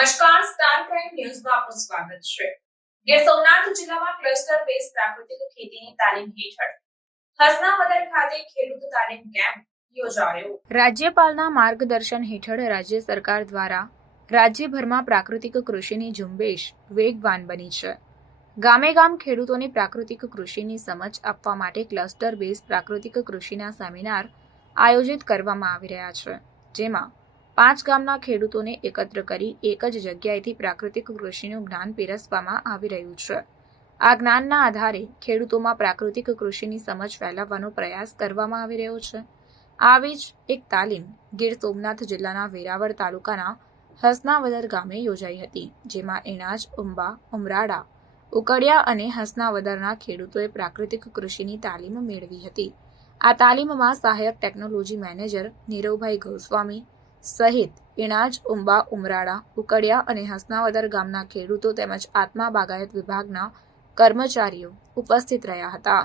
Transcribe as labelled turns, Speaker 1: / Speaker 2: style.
Speaker 1: નમસ્કાર star crime ન્યૂઝમાં આપનું સ્વાગત છે. ગીર સોમનાથ જિલ્લામાં ક્લસ્ટર બેઝ પ્રાકૃતિક ખેતીની તાલીમ હેઠળ હસનાવદર ખાતે ખેડૂત તાલીમ કેમ્પ
Speaker 2: રાજ્યપાલના માર્ગદર્શન હેઠળ રાજ્ય સરકાર દ્વારા રાજ્યભરમાં પ્રાકૃતિક કૃષિની ઝુંબેશ વેગવાન બની છે. ગામે ગામ ખેડૂતોને પ્રાકૃતિક કૃષિની સમજ આપવા માટે ક્લસ્ટર બેઝ પ્રાકૃતિક કૃષિના સેમિનાર આયોજિત કરવામાં આવી રહ્યા છે, જેમાં પાંચ ગામના ખેડૂતોને એકત્ર કરી એક જ જગ્યાએથી પ્રાકૃતિક કૃષિનું જ્ઞાન પીરસવામાં આવી રહ્યું છે. આ જ્ઞાનના આધારે ખેડૂતોમાં પ્રાકૃતિક કૃષિની સમજ ફેલાવવાનો પ્રયાસ કરવામાં આવી રહ્યો છે. આવી જ એક તાલીમ ગીર સોમનાથ જિલ્લાના વેરાવળ તાલુકાના હસનાવદર ગામે યોજાઈ હતી, જેમાં એણાજ ઉંબા ઉમરાડા ઉકડિયા અને હસનાવદરના ખેડૂતોએ પ્રાકૃતિક કૃષિની તાલીમ મેળવી હતી. આ તાલીમમાં સહાયક ટેકનોલોજી મેનેજર નીરવભાઈ ગોસ્વામી સહિત ઇણાજ, ઉંબા, ઉમરાળા ઉકડિયા અને હસનાવદર ગામના ખેડૂતો તેમજ આત્મા બાગાયત વિભાગના કર્મચારીઓ ઉપસ્થિત રહ્યા હતા.